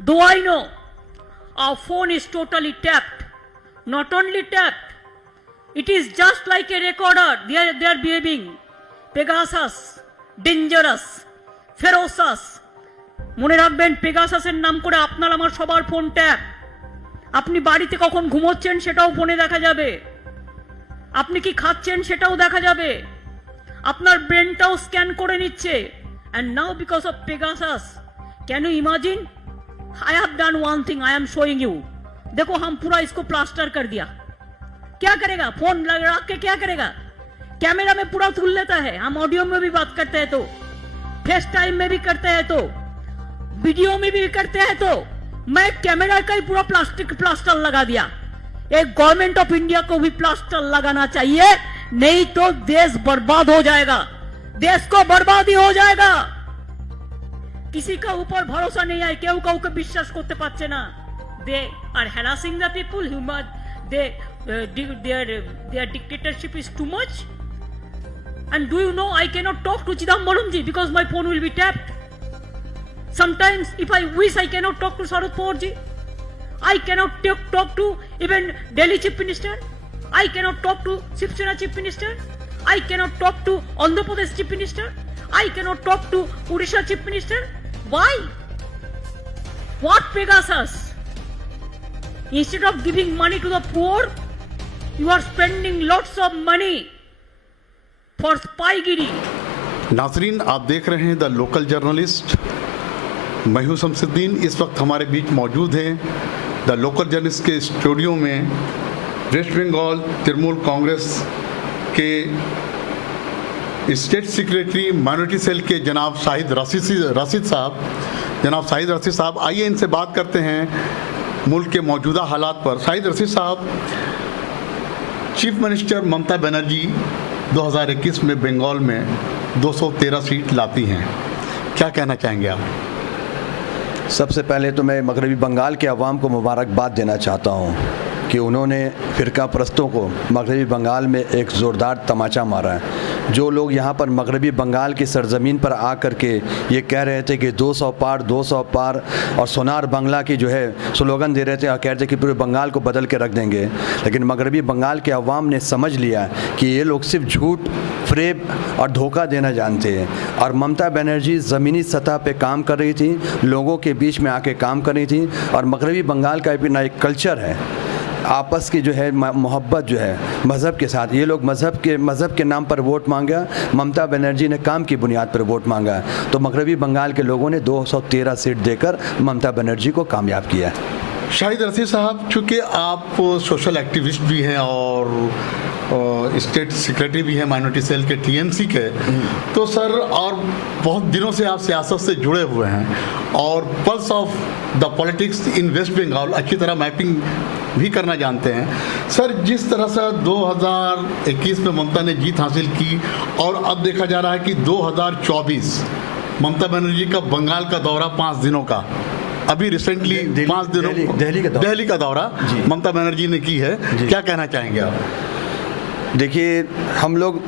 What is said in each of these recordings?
Though I know our phone is totally tapped, not only tapped, it is just like a recorder. They are behaving Pegasus, dangerous, ferocious. মনে রাখবেন পেগাসাসের নাম করে আপনার আমার সবার phone tap. আপনি বাড়িতে কখন ঘুমোচ্ছেন সেটাও ফোনে দেখা যাবে, আপনি কি খাচ্ছেন সেটাও দেখা যাবে, আপনার ব্রেনটাও স্ক্যান করে নিচ্ছে। and now because of Pegasus, can you imagine? I have done one thing, I am showing you. देखो हम पूरा इसको प्लास्टर कर दिया। क्या करेगा फोन रख के, क्या करेगा? कैमरा में पूरा तुल लेता है। हम ऑडियो में भी बात करते हैं तो, फेस टाइम में भी करते हैं तो, वीडियो में भी करते हैं तो, मैं कैमरा का ही पूरा प्लास्टर लगा दिया। एक गवर्नमेंट ऑफ इंडिया को भी प्लास्टर लगाना चाहिए, नहीं तो देश बर्बाद हो जाएगा, देश को बर्बादी हो जाएगा। किसी का ऊपर भरोसा नहीं है, केउ काउके विश्वास करते पाচ্ছে না। They are harassing the people, their dictatorship is too much. And do you know, I cannot talk to Chidambaram ji because my phone will be tapped. Sometimes if I wish, I cannot talk to Sharad Pawar ji. I cannot talk to even Delhi Chief Minister. I cannot talk to Shiv Sena Chief Minister. I cannot talk to Andhra Pradesh Chief Minister. I cannot talk to Odisha Chief Minister. Why? What Pegasus? Instead of giving money to the poor, you are spending lots of money for spygiri. नाजरीन, आप देख रहे हैं the local journalist. मैं हूं शमसुद्दीन, इस वक्त हमारे बीच मौजूद हैं द लोकल जर्नलिस्ट के स्टूडियो में वेस्ट बंगाल तृणमूल कांग्रेस के स्टेट सेक्रेटरी माइनॉरिटी सेल के जनाब शाहिद रशीद साहब। आइए इनसे बात करते हैं मुल्क के मौजूदा हालात पर। शाहिद रशीद साहब, चीफ मिनिस्टर ममता बनर्जी 2021 में बंगाल में 213 सीट लाती हैं, क्या कहना चाहेंगे आप? सबसे पहले तो मैं मगरबी बंगाल के अवाम को मुबारकबाद देना चाहता हूँ कि उन्होंने फ़िरका परस्तों को मगरबी बंगाल में एक ज़ोरदार तमाचा मारा है। जो लोग यहाँ पर मगरबी बंगाल की सरज़मीन पर आकर के ये कह रहे थे कि 200 पार और सोनार बांग्ला की जो है स्लोगन दे रहे थे और कह रहे थे कि पूरे बंगाल को बदल के रख देंगे, लेकिन मगरबी बंगाल के अवाम ने समझ लिया कि ये लोग सिर्फ झूठ, फ्रेब और धोखा देना जानते हैं। और ममता बनर्जी ज़मीनी सतह पे काम कर रही थी, लोगों के बीच में आके काम कर रही थी। और मगरबी बंगाल का भी ना एक कल्चर है, आपस की जो है मोहब्बत जो है मज़हब के साथ। ये लोग मज़हब के नाम पर वोट मांगा, ममता बनर्जी ने काम की बुनियाद पर वोट मांगा। तो मगरबी बंगाल के लोगों ने 213 सीट देकर ममता बनर्जी को कामयाब किया। शाहिद रशीद साहब, चूँकि आप सोशल एक्टिविस्ट भी हैं और स्टेट सेक्रेटरी भी हैं माइनॉरिटी सेल के टीएमसी के, तो सर और बहुत दिनों से आप सियासत से जुड़े हुए हैं और pulse of the politics in West Bengal अच्छी तरह मैपिंग भी करना जानते हैं। सर, जिस तरह से 2021 में ममता ने जीत हासिल की और अब देखा जा रहा है कि 2024 ममता बनर्जी का बंगाल का दौरा 5 दिनों का, अभी रिसेंटली 5 दिनों दिल्ली का दौरा ममता बनर्जी ने की है, क्या कहना चाहेंगे आप? देखिए, हम लोग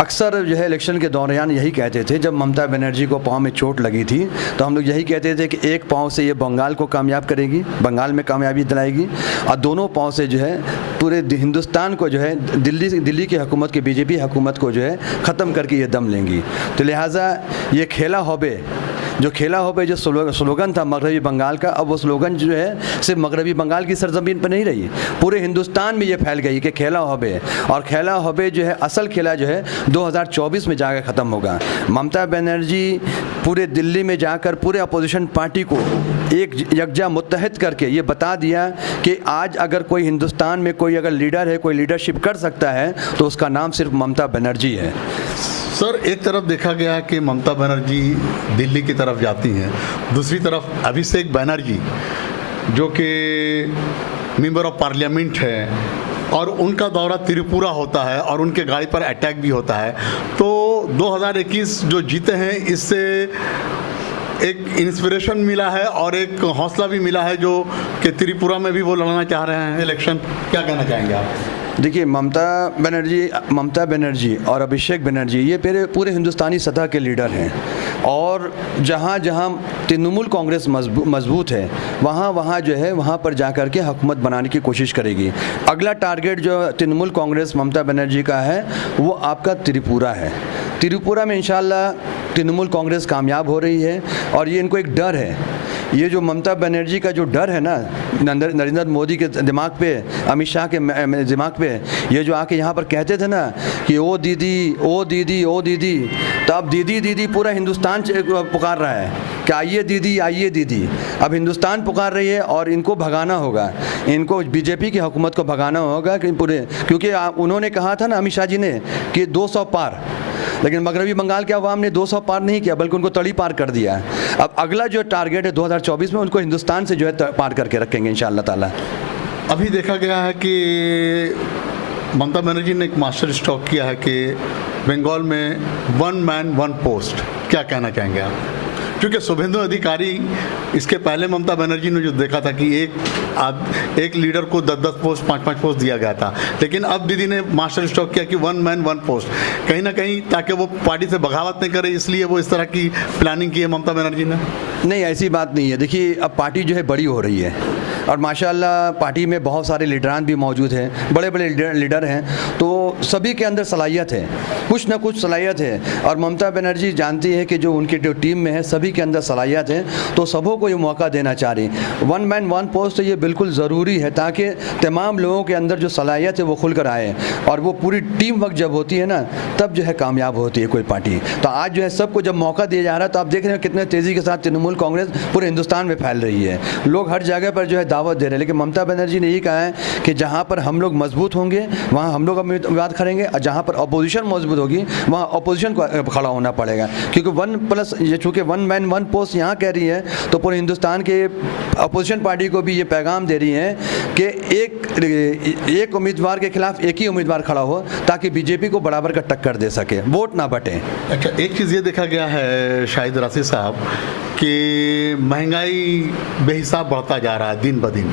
अक्सर जो है इलेक्शन के दौरान यही कहते थे, जब ममता बनर्जी को पाँव में चोट लगी थी तो हम लोग यही कहते थे कि एक पाँव से ये बंगाल को कामयाब करेगी, बंगाल में कामयाबी दिलाएगी, और दोनों पाँव से जो है पूरे हिंदुस्तान को जो है दिल्ली की हुकूमत की बीजेपी हुकूमत को जो है ख़त्म करके ये दम लेंगी। तो लिहाजा ये खेला होबे जो स्लोगन था मगरबी बंगाल का, अब वो स्लोगन जो है सिर्फ मगरबी बंगाल की सरजमीन पर नहीं रही, पूरे हिंदुस्तान में ये फैल गई कि खेला होबे। और खेला होबे जो है असल खेला जो है 2024 में जाकर ख़त्म होगा। ममता बनर्जी पूरे दिल्ली में जाकर पूरे अपोजिशन पार्टी को एक यकजा मुत्तहिद करके ये बता दिया कि आज अगर कोई हिंदुस्तान में कोई अगर लीडर है, कोई लीडरशिप कर सकता है तो उसका नाम सिर्फ ममता बनर्जी है। सर, एक तरफ देखा गया है कि ममता बनर्जी दिल्ली की तरफ जाती हैं, दूसरी तरफ अभिषेक बनर्जी जो कि मेंबर ऑफ पार्लियामेंट है और उनका दौरा त्रिपुरा होता है और उनके गाड़ी पर अटैक भी होता है। तो 2021 जो जीते हैं इससे एक इंस्पिरेशन मिला है और एक हौसला भी मिला है जो कि त्रिपुरा में भी वो लड़ना चाह रहे हैं इलेक्शन, क्या कहना चाहेंगे आप? देखिए, ममता बनर्जी और अभिषेक बनर्जी ये पूरे हिंदुस्तानी सतह के लीडर हैं, और जहाँ जहाँ तृणमूल कांग्रेस मजबूत है वहाँ जो है वहाँ पर जा कर के हुकूमत बनाने की कोशिश करेगी। अगला टारगेट जो तृणमूल कांग्रेस ममता बनर्जी का है वो आपका त्रिपुरा है। त्रिपुरा में इंशाल्लाह तृणमूल कांग्रेस कामयाब हो रही है, और ये इनको एक डर है, ये जो ममता बनर्जी का जो डर है ना नरेंद्र मोदी के दिमाग पे, अमित शाह के दिमाग पे, ये जो आके यहाँ पर कहते थे ना कि ओ दीदी ओ दीदी ओ दीदी, तो अब दीदी दीदी पूरा हिंदुस्तान पुकार रहा है कि आइए दीदी आइए दीदी। अब हिंदुस्तान पुकार रही है और इनको भगाना होगा, इनको बीजेपी की हुकूमत को भगाना होगा कि क्योंकि उन्होंने कहा था ना अमित शाह जी ने कि 200 पार, लेकिन मगरबी बंगाल के अवाम ने 200 पार नहीं किया बल्कि उनको तड़ी पार कर दिया। अब अगला जो टारगेट है 2024 में उनको हिंदुस्तान से जो है पार करके रखेंगे इंशाअल्लाह ताला। अभी देखा गया है कि ममता बनर्जी ने एक मास्टर स्ट्रोक किया है कि बंगाल में 1 मैन 1 पोस्ट। क्या कहना चाहेंगे आप? क्योंकि शुभेंदु अधिकारी, इसके पहले ममता बनर्जी ने जो देखा था कि एक लीडर को 10-10 पोस्ट 5-5 पोस्ट दिया गया था, लेकिन अब दीदी ने मास्टर स्ट्रोक किया कि 1 मैन 1 पोस्ट, कहीं ना कहीं ताकि वो पार्टी से बगावत नहीं करे, इसलिए वो इस तरह की प्लानिंग की है ममता बनर्जी ने। नहीं, ऐसी बात नहीं है। देखिए, अब पार्टी जो है बड़ी हो रही है और माशाल्लाह पार्टी में बहुत सारे लीडरान भी मौजूद हैं, बड़े बड़े लीडर हैं, तो सभी के अंदर सलाहियत है, कुछ ना कुछ सलाहियत है, और ममता बनर्जी जानती है कि जो उनकी जो टीम में है सभी के अंदर सलाहियत है, तो सबों को ये मौका देना चाह रही। 1 मैन 1 पोस्ट तो ये बिल्कुल ज़रूरी है ताकि तमाम लोगों के अंदर जो सलाहियत है वो खुल कर आए, और वो पूरी टीम वर्क जब होती है ना तब जो है कामयाब होती है कोई पार्टी। तो आज जो है सबको जब मौका दिया जा रहा है, तो आप देख रहे हैं कितने तेज़ी के साथ तृणमूल कांग्रेस पूरे हिंदुस्तान में फैल रही है, लोग हर जगह पर जो है दावत दे रहे हैं। लेकिन ममता बनर्जी ने यही कहा है कि जहाँ पर हम लोग मजबूत होंगे वहाँ हम लोग विवाद करेंगे, और जहाँ पर अपोजिशन मजबूत होगी वहाँ अपोजिशन को खड़ा होना पड़ेगा, क्योंकि 1+ ये चूँकि 1 मैन 1 पोस्ट यहाँ कह रही है, तो पूरे हिंदुस्तान के अपोजिशन पार्टी को भी ये पैगाम दे रही है कि एक उम्मीदवार के खिलाफ एक ही उम्मीदवार खड़ा हो ताकि बीजेपी को बराबर का टक्कर दे सके, वोट ना बटे। अच्छा, एक चीज़ ये देखा गया है शाहिद रशीद साहब कि महंगाई बेहिसाब बढ़ता जा रहा है दिन ब दिन,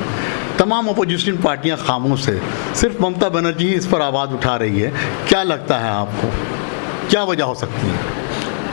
तमाम अपोजिशन पार्टियां खामोश है, सिर्फ ममता बनर्जी ही इस पर आवाज़ उठा रही है। क्या लगता है आपको, क्या वजह हो सकती है?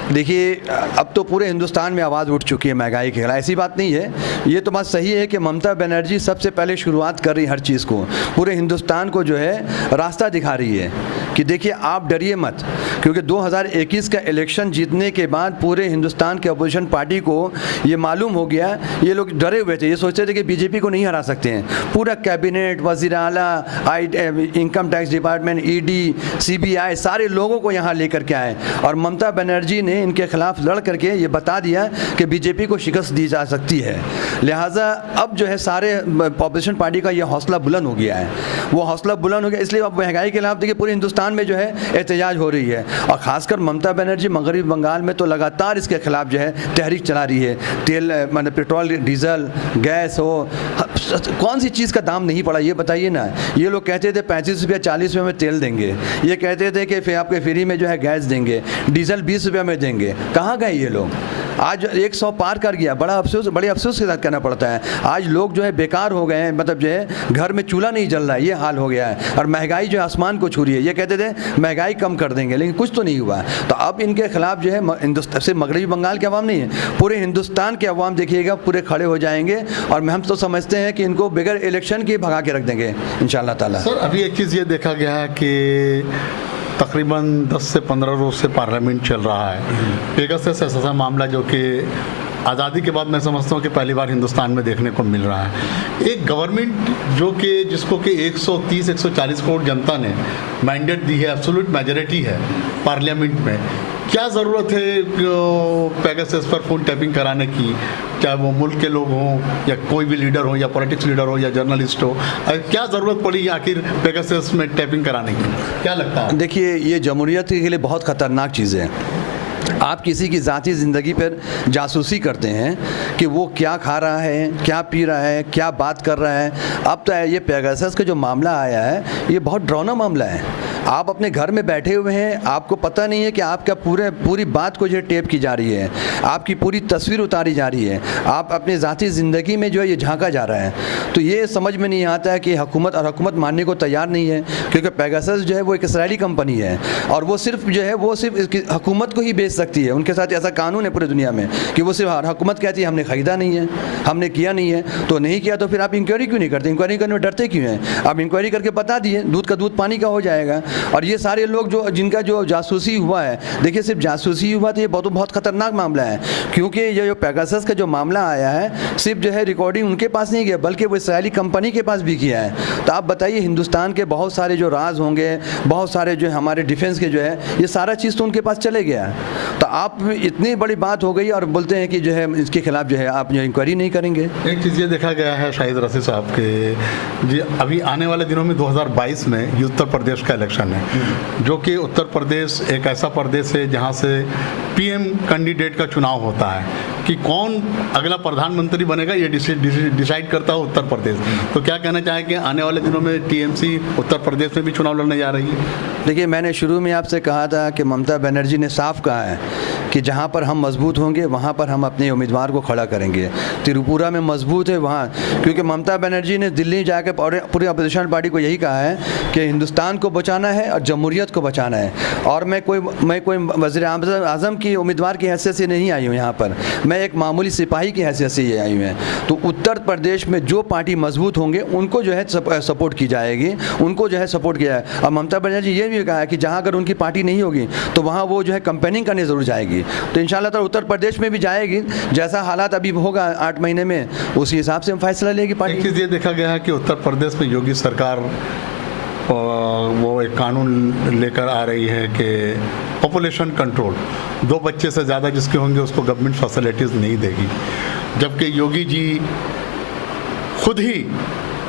देखिए, अब तो पूरे हिंदुस्तान में आवाज़ उठ चुकी है महंगाई के खिलाफ, ऐसी बात नहीं है, ये तो बात सही है कि ममता बनर्जी सबसे पहले शुरुआत कर रही हर चीज़ को, पूरे हिंदुस्तान को जो है रास्ता दिखा रही है कि देखिए आप डरिए मत, क्योंकि 2021 का इलेक्शन जीतने के बाद पूरे हिंदुस्तान के अपोजिशन पार्टी को ये मालूम हो गया, ये लोग डरे हुए थे, ये सोचते थे कि बीजेपी को नहीं हरा सकते हैं। पूरा कैबिनेट, वज़ीर आला, income tax department, ED, CBI सारे लोगों को यहाँ लेकर के आए, और ममता बनर्जी ने इनके खिलाफ लड़ करके ये बता दिया कि बीजेपी को शिकस्त दी जा सकती है। लिहाजा अब जो है सारे अपोजिशन पार्टी का ये हौसला बुलंद हो गया है, वो हौसला बुलंद हो गया, इसलिए अब महंगाई के खिलाफ देखिए पूरे हिंदुस्तान में जो है एहतजाज हो रही है, और ख़ासकर ममता बनर्जी मगरबी बंगाल में तो लगातार इसके खिलाफ जो है तहरीक चला रही है। तेल मतलब पेट्रोल, डीजल, गैस हो, कौन सी चीज़ का दाम नहीं पड़ा ये बताइए ना। ये लोग कहते थे 35 रुपया 40 रुपये में तेल देंगे, ये कहते थे कि फिर आपके फ्री में जो है गैस देंगे, डीजल 20 रुपये में देंगे, कहाँ गए ये लोग? आज 100 पार कर गया, बड़े अफसोस के साथ कहना पड़ता है। आज लोग जो है बेकार हो गए हैं, मतलब जो है घर में चूल्हा नहीं जल रहा है, ये हाल हो गया है, और महंगाई जो है आसमान को छू रही है। ये कहते थे महंगाई कम कर देंगे, लेकिन कुछ तो नहीं हुआ। तो अब इनके खिलाफ जो है हिंदुस्तान से मगरबी बंगाल के अवाम नहीं है, पूरे हिंदुस्तान के अवाम देखिएगा पूरे खड़े हो जाएंगे, और हम तो समझते हैं कि इनको बगैर इलेक्शन के भगा के रख देंगे इंशाअल्लाह ताला। सर, अभी एक चीज़ ये देखा गया है कि तकरीबन 10 से 15 रोज से पार्लियामेंट चल रहा है। पेगासस ऐसा मामला जो कि आज़ादी के बाद मैं समझता हूँ कि पहली बार हिंदुस्तान में देखने को मिल रहा है। एक गवर्नमेंट जो कि जिसको कि 130-140 करोड़ जनता ने मैंडेट दी है, एब्सोल्यूट मेजॉरिटी है पार्लियामेंट में, क्या ज़रूरत है पेगासस पर फोन टैपिंग कराने की? चाहे वो मुल्क के लोग हों या कोई भी लीडर हो या पॉलिटिक्स लीडर हो या जर्नलिस्ट हो, क्या ज़रूरत पड़ी आखिर पेगासस में टैपिंग कराने की? क्या लगता है? देखिए, ये जमहूरियत के लिए बहुत ख़तरनाक चीज़ है। आप किसी की ज़ाती ज़िंदगी पर जासूसी करते हैं कि वो क्या खा रहा है, क्या पी रहा है, क्या बात कर रहा है। अब तो ये पेगासस का जो मामला आया है ये बहुत डरावना मामला है। आप अपने घर में बैठे हुए हैं, आपको पता नहीं है कि आपका पूरी बात को जो है टेप की जा रही है, आपकी पूरी तस्वीर उतारी जा रही है, आप अपनी ज़ाती ज़िंदगी में जो है ये झांका जा रहा है। तो ये समझ में नहीं आता है कि हुकूमत मानने को तैयार नहीं है, क्योंकि पेगासस जो है वो एक इसराइली कंपनी है और वो सिर्फ इसकी हुकूमत को ही बेच सकती है। उनके साथ ऐसा कानून है पूरी दुनिया में कि वो सिर्फ हुकूमत कहती है हमने ख़रीदा नहीं है, हमने किया नहीं है, तो नहीं किया तो फिर आप इंक्वायरी क्यों नहीं करते? इंक्वायरी करने में डरते क्यों हैं? आप इंक्वायरी करके बता दिए, दूध का दूध पानी का हो जाएगा। और ये सारे लोग जिनका जो जासूसी हुआ है, देखिए सिर्फ जासूसी हुआ तो ये बहुत ख़तरनाक मामला है, क्योंकि ये जो पेगासस का जो मामला आया है सिर्फ जो है रिकॉर्डिंग उनके पास नहीं गया, बल्कि वो इसराइली कंपनी के पास भी किया है। तो आप बताइए हिंदुस्तान के बहुत सारे जो राज होंगे, बहुत सारे जो हमारे डिफेंस के जो है, ये सारा चीज़ तो उनके पास चले गया। तो आप इतनी बड़ी बात हो गई और बोलते हैं कि जो है इसके खिलाफ जो है आप जो इंक्वायरी नहीं करेंगे। एक चीज़ ये देखा गया है शाहिद रशीद साहब के जी, अभी आने वाले दिनों में 2022 में ये उत्तर प्रदेश का इलेक्शन है, जो कि उत्तर प्रदेश एक ऐसा प्रदेश है जहाँ से पीएम कैंडिडेट का चुनाव होता है कि कौन अगला प्रधानमंत्री बनेगा, ये डिसाइड करता है उत्तर प्रदेश। तो क्या कहना चाहें कि आने वाले दिनों में टीएमसी उत्तर प्रदेश में भी चुनाव लड़ने जा रही है? देखिए, मैंने शुरू में आपसे कहा था कि ममता बनर्जी ने साफ कहा है कि जहाँ पर हम मजबूत होंगे वहाँ पर हम अपने उम्मीदवार को खड़ा करेंगे। त्रिपुरा में मजबूत है वहाँ, क्योंकि ममता बनर्जी ने दिल्ली जाकर पूरी अपोजिशन पार्टी को यही कहा है कि हिंदुस्तान को बचाना है और जमहूरियत को बचाना है। और मैं कोई वज़ीर आज़म की उम्मीदवार की हैसियत से नहीं आई हूँ यहाँ पर, मैं एक मामूली सिपाही की हैसियत से ये आई हूँ। तो उत्तर प्रदेश में जो पार्टी मजबूत होंगे उनको जो है सपोर्ट की जाएगी, उनको जो है सपोर्ट किया जाए। और ममता बनर्जी ये भी कहा है कि जहाँ अगर उनकी पार्टी नहीं होगी तो वहाँ वो जो है कैंपेनिंग करने ज़रूर जाएगी। तो इंशाल्लाह तो उत्तर प्रदेश में भी जाएगी, जैसा हालात अभी होगा 8 महीने में उसी हिसाब से हम फैसला लेगी पार्टी। एक चीज़ ये देखा गया है कि उत्तर प्रदेश में योगी सरकार वो एक कानून लेकर आ रही है कि पॉपुलेशन कंट्रोल, 2 बच्चे से ज़्यादा जिसके होंगे उसको गवर्नमेंट फैसिलिटीज़ नहीं देगी, जबकि योगी जी खुद ही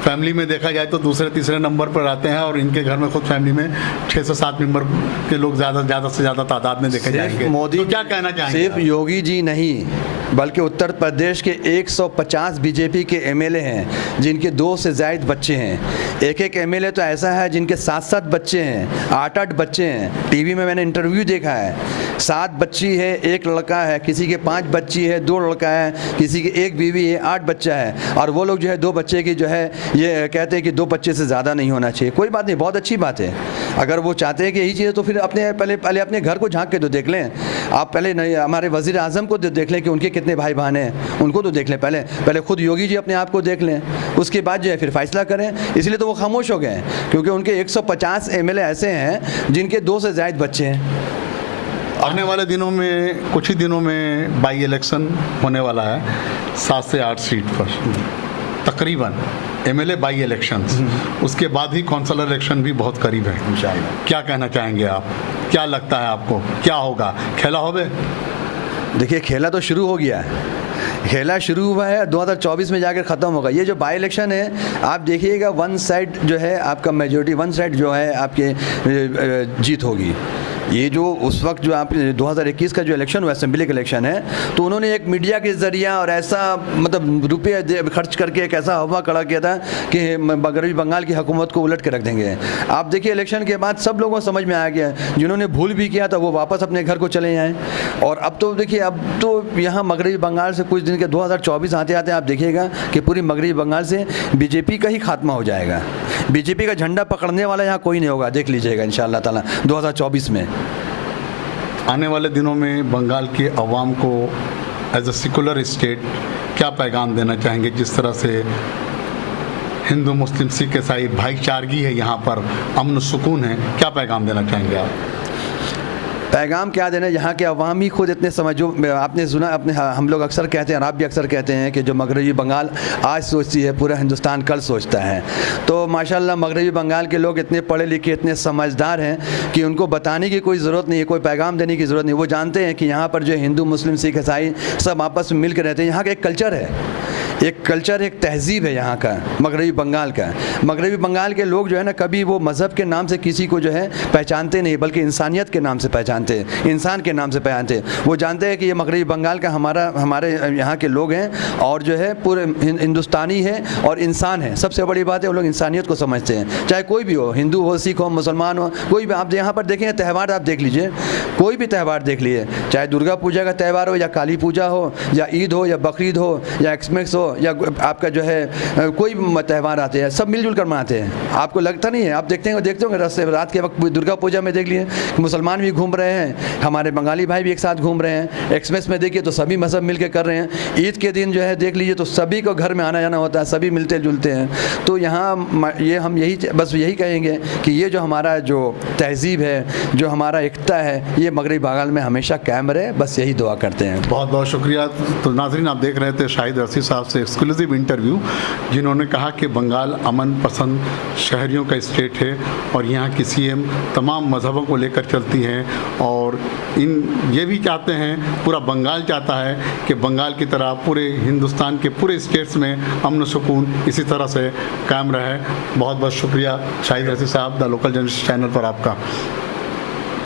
फैमिली में देखा जाए तो दूसरे तीसरे नंबर पर आते हैं और इनके घर में खुद फैमिली में 6 से 7 मेंबर के लोग ज़्यादा से ज़्यादा तादाद में देखे जाएंगे। मोदी तो क्या कहना चाहेंगे? सिर्फ योगी जी नहीं बल्कि उत्तर प्रदेश के 150 बीजेपी के एमएलए हैं जिनके 2 से ज़ायद बच्चे हैं। एक एमएलए तो ऐसा है जिनके 7 बच्चे हैं, 8 बच्चे हैं। टीवी में मैंने इंटरव्यू देखा है, 7 बच्ची है, 1 लड़का है, किसी के 5 बच्ची है, 2 लड़का है, किसी की 1 बीवी है, 8 बच्चा है। और वो लोग जो है 2 बच्चे की जो है ये कहते हैं कि 2 बच्चे से ज़्यादा नहीं होना चाहिए। कोई बात नहीं, बहुत अच्छी बात है। अगर वो चाहते हैं कि यही चीज़ तो फिर पहले अपने घर को झांक के तो देख लें। आप पहले हमारे वज़ीर आज़म को देख लें कि उनके कितने भाई बहन हैं, उनको तो देख लें। पहले खुद योगी जी अपने आप को देख लें, उसके बाद जो है फिर फैसला करें। इसलिए तो वो खामोश हो गए क्योंकि उनके 150 एमएलए ऐसे हैं जिनके 2 से ज़ायद बच्चे हैं। आने वाले दिनों में कुछ ही दिनों में बाई इलेक्शन होने वाला है 7 से 8 सीट पर तकरीबन एमएलए बाई इलेक्शंस, उसके बाद ही काउंसिलर इलेक्शन भी बहुत करीब है इंशाअल्लाह। क्या कहना चाहेंगे आप? क्या लगता है आपको क्या होगा? खेला होवे? देखिए, खेला तो शुरू हो गया है, खेला शुरू हुआ है, 2024 में जाकर ख़त्म होगा। ये जो बाई इलेक्शन है आप देखिएगा, 1 साइड जो है आपका मेजॉरिटी, 1 साइड जो है आपके जीत होगी। ये जो उस वक्त जो आप 2021 का जो इलेक्शन हुआ असेंबली का इलेक्शन है, तो उन्होंने एक मीडिया के ज़रिया और ऐसा मतलब रुपये खर्च करके एक ऐसा हवा खड़ा किया था कि मगरबी बंगाल की हुकूमत को उलट के रख देंगे। आप देखिए इलेक्शन के बाद सब लोगों को समझ में आ गया, जिन्होंने भूल भी किया था वो वापस अपने घर को चले आए। और अब तो देखिए, अब तो यहाँ मगरबी बंगाल से कुछ दिन के 2024 आते आते आप देखिएगा कि पूरी मगरबी बंगाल से बीजेपी का ही खात्मा हो जाएगा। बीजेपी का झंडा पकड़ने वाला यहाँ कोई नहीं होगा, देख लीजिएगा इंशाअल्लाह ताला 2024 में। आने वाले दिनों में बंगाल की आवाम को एज अ सेकुलर स्टेट क्या पैगाम देना चाहेंगे? जिस तरह से हिंदू मुस्लिम सिख ईसाई भाईचारगी है, यहाँ पर अमन सुकून है, क्या पैगाम देना चाहेंगे आप? पैगाम क्या देना, यहाँ के अवाम ही खुद इतने समझो। आपने सुना, हम लोग अक्सर कहते हैं, आप भी अक्सर कहते हैं कि जो मगरबी बंगाल आज सोचती है पूरा हिंदुस्तान कल सोचता है। तो माशाल्लाह मगरबी बंगाल के लोग इतने पढ़े लिखे, इतने समझदार हैं कि उनको बताने की कोई ज़रूरत नहीं है, कोई पैगाम देने की ज़रूरत नहीं। वो जानते हैं कि यहाँ पर जो हिंदू मुस्लिम सिख ईसाई सब आपस में मिल कर रहते हैं। यहाँ का एक कल्चर है, एक कल्चर, एक तहजीब है यहाँ का, मगरबी बंगाल का। मगरबी बंगाल के लोग जो है ना, कभी वो मज़हब के नाम से किसी को जो है पहचानते नहीं, बल्कि इंसानियत के नाम से पहचानते हैं, इंसान के नाम से पहचानते हैं। वो जानते हैं कि ये मगरबी बंगाल का हमारे यहाँ के लोग हैं और जो है पूरे हिंदुस्तानी है और इंसान है। सबसे बड़ी बात है, वो लोग इंसानियत को समझते हैं, चाहे कोई भी हो, हिंदू हो, सिख हो, मुसलमान हो, कोई भी। आप यहाँ पर देखेंगे त्यौहार, आप देख लीजिए, कोई भी त्यौहार देख लीजिए, चाहे दुर्गा पूजा का त्यौहार हो या काली पूजा हो या ईद हो या बकरीद हो या एक्समैक्स हो या आपका जो है कोई भी त्यौहार आते हैं, सब मिलजुल कर मनाते हैं। आपको लगता नहीं है? आप देखते होंगे रात के वक्त दुर्गा पूजा में देख लिए मुसलमान भी घूम रहे हैं, हमारे बंगाली भाई भी एक साथ घूम रहे हैं। एक्समैक्स में देखिए तो सभी मजहब मिलकर कर रहे हैं। ईद के दिन जो है देख लीजिए तो सभी को घर में आना जाना होता है, सभी मिलते जुलते हैं। तो यहाँ ये हम बस यही कहेंगे कि ये जो हमारा जो तहजीब है, जो हमारा एकता है, ये मगरबी बंगाल में हमेशा कायम रहे, बस यही दुआ करते हैं। बहुत बहुत शुक्रिया। तो नाज़रीन, आप देख रहे थे शाहिद रसी साहब से एक्सक्लूसिव इंटरव्यू, जिन्होंने कहा कि बंगाल अमन पसंद शहरियों का स्टेट है और यहाँ की सीएम तमाम मज़हबों को लेकर चलती हैं और ये भी चाहते हैं, पूरा बंगाल चाहता है कि बंगाल की तरह पूरे हिंदुस्तान के पूरे स्टेट्स में अमन सुकून इसी तरह से कायम रहे। बहुत बहुत शुक्रिया शाहिद रसी साहब, द लोकल जर्नलिस्ट चैनल पर आपका।